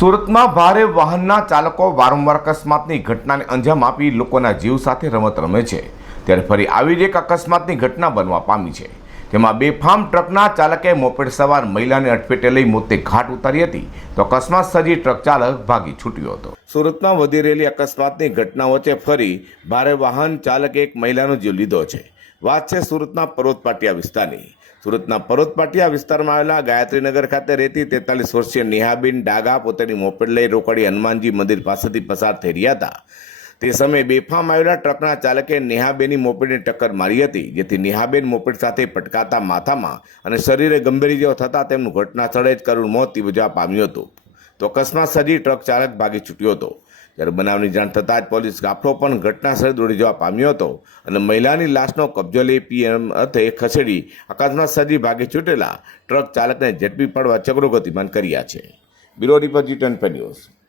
સુરતમાં ભારે વાહનના ચાલકો વારંવાર અકસ્માતની ઘટનાને અંજામ આપી લોકોના જીવ સાથે રમત રમે છે. ત્યારે ફરી આવી જ એક અકસ્માતની ઘટના બનવા પામી છે. તેમાં બેફામ ટ્રકના ચાલકે મોપેડ સવાર મહિલાને અટપેટે લઈ મોતે ઘાટ ઉતારી હતી. તો અકસ્માત સર્જી ટ્રક ચાલક ભાગી છૂટ્યો હતો. સુરતમાં વધી રહેલી અકસ્માતની ઘટના વચ્ચે ફરી ભારે વાહન ચાલકે એક મહિલાનો જીવ લીધો છે. વાત છે સુરતના પર્વતપાટિયા વિસ્તારની. સુરતના પરોતપાટિયા વિસ્તારમાં આવેલા ગાયત્રીનગર ખાતે રહેતી તેતાલીસ વર્ષીય નેહાબેન ડાગા પોતાની મોપેડ લઈ રોકડી હનુમાનજી મંદિર પાસેથી પસાર થઈ રહ્યા હતા. તે સમયે બેફામ આવેલા ટ્રકના ચાલકે નેહાબેનની મોપેડને ટક્કર મારી હતી, જેથી નેહાબેન મોપેડ સાથે પટકાતા માથામાં અને શરીરે ગંભીર જેવો થતાં તેમનું ઘટના સ્થળે જ કરુણ મોત નિપજવા પામ્યું હતું. તો અકસ્માત સર્જી ટ્રક ચાલક ભાગી છૂટ્યો હતો. જ્યારે બનાવની જાણ થતાં જ પોલીસ ગાફલો પણ ઘટના સ્થળે દોડી જવા પામ્યો હતો અને મહિલાની લાશનો કબજો લઈ પીએમ અર્થે ખસેડી અકસ્માત સર્જી ભાગી છૂટેલા ટ્રક ચાલકને ઝડપી પડવા ચક્રો ગતિમાન કર્યા છે. Bureau report G ten news.